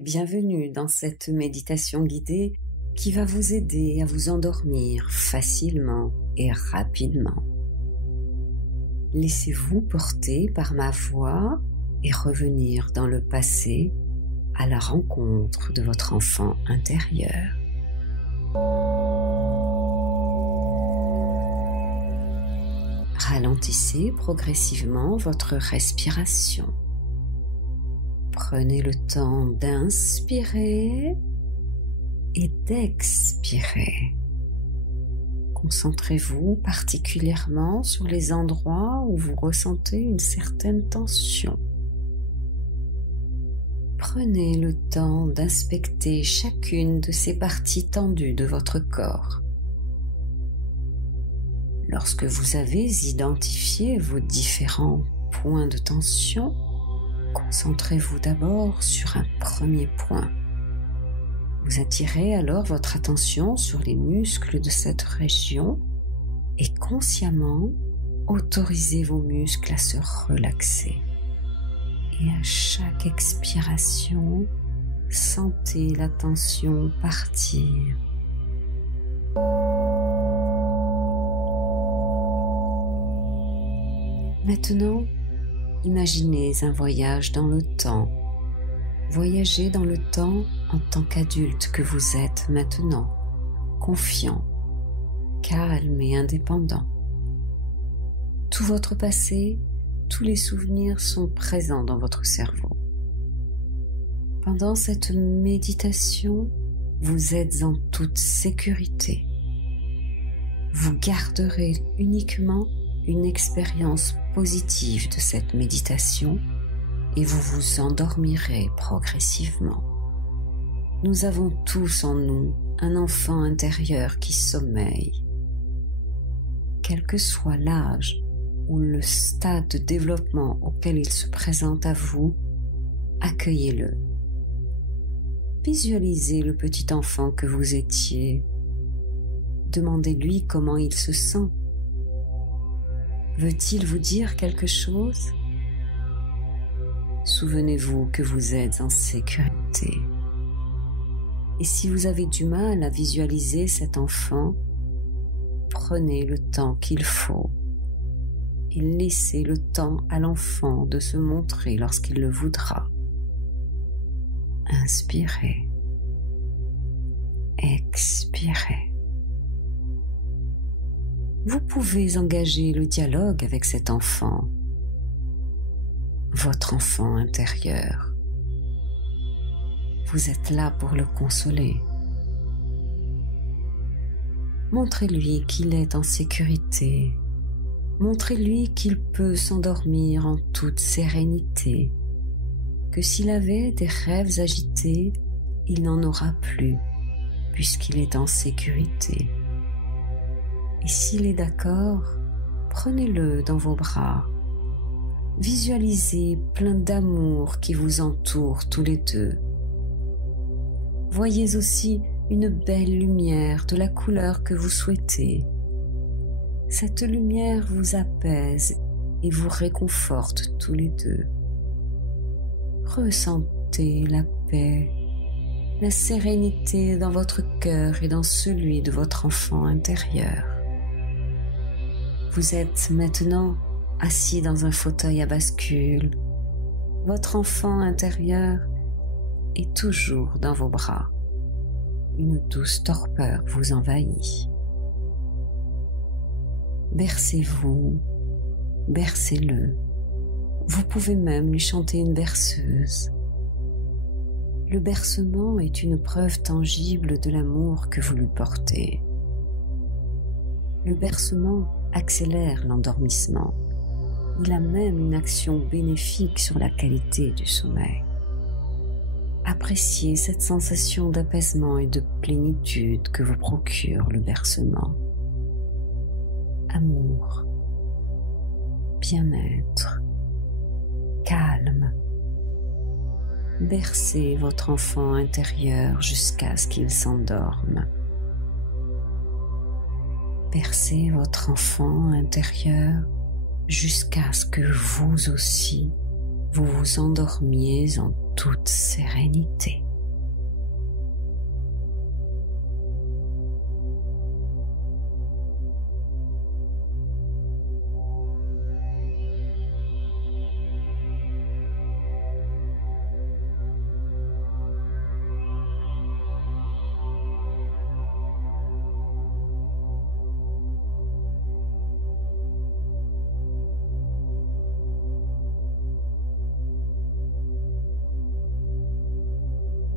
Bienvenue dans cette méditation guidée qui va vous aider à vous endormir facilement et rapidement. Laissez-vous porter par ma voix et revenir dans le passé à la rencontre de votre enfant intérieur. Ralentissez progressivement votre respiration. Prenez le temps d'inspirer et d'expirer. Concentrez-vous particulièrement sur les endroits où vous ressentez une certaine tension. Prenez le temps d'inspecter chacune de ces parties tendues de votre corps. Lorsque vous avez identifié vos différents points de tension, concentrez-vous d'abord sur un premier point. Vous attirez alors votre attention sur les muscles de cette région et consciemment autorisez vos muscles à se relaxer. Et à chaque expiration, sentez la tension partir. Maintenant, imaginez un voyage dans le temps. Voyagez dans le temps en tant qu'adulte que vous êtes maintenant, confiant, calme et indépendant. Tout votre passé, tous les souvenirs sont présents dans votre cerveau. Pendant cette méditation, vous êtes en toute sécurité. Vous garderez uniquement une expérience positive de cette méditation et vous vous endormirez progressivement. Nous avons tous en nous un enfant intérieur qui sommeille. Quel que soit l'âge ou le stade de développement auquel il se présente à vous, accueillez-le. Visualisez le petit enfant que vous étiez. Demandez-lui comment il se sent. Veut-il vous dire quelque chose? Souvenez-vous que vous êtes en sécurité. Et si vous avez du mal à visualiser cet enfant, prenez le temps qu'il faut et laissez le temps à l'enfant de se montrer lorsqu'il le voudra. Inspirez. Expirez. Vous pouvez engager le dialogue avec cet enfant, votre enfant intérieur. Vous êtes là pour le consoler. Montrez-lui qu'il est en sécurité. Montrez-lui qu'il peut s'endormir en toute sérénité, que s'il avait des rêves agités, il n'en aura plus, puisqu'il est en sécurité. Et s'il est d'accord, prenez-le dans vos bras. Visualisez plein d'amour qui vous entoure tous les deux. Voyez aussi une belle lumière de la couleur que vous souhaitez. Cette lumière vous apaise et vous réconforte tous les deux. Ressentez la paix, la sérénité dans votre cœur et dans celui de votre enfant intérieur. Vous êtes maintenant assis dans un fauteuil à bascule. Votre enfant intérieur est toujours dans vos bras. Une douce torpeur vous envahit. Bercez-vous, bercez-le. Vous pouvez même lui chanter une berceuse. Le bercement est une preuve tangible de l'amour que vous lui portez. Le bercement accélère l'endormissement. Il a même une action bénéfique sur la qualité du sommeil. Appréciez cette sensation d'apaisement et de plénitude que vous procure le bercement. Amour, bien-être, calme. Bercez votre enfant intérieur jusqu'à ce qu'il s'endorme. Bercez votre enfant intérieur jusqu'à ce que vous aussi, vous vous endormiez en toute sérénité.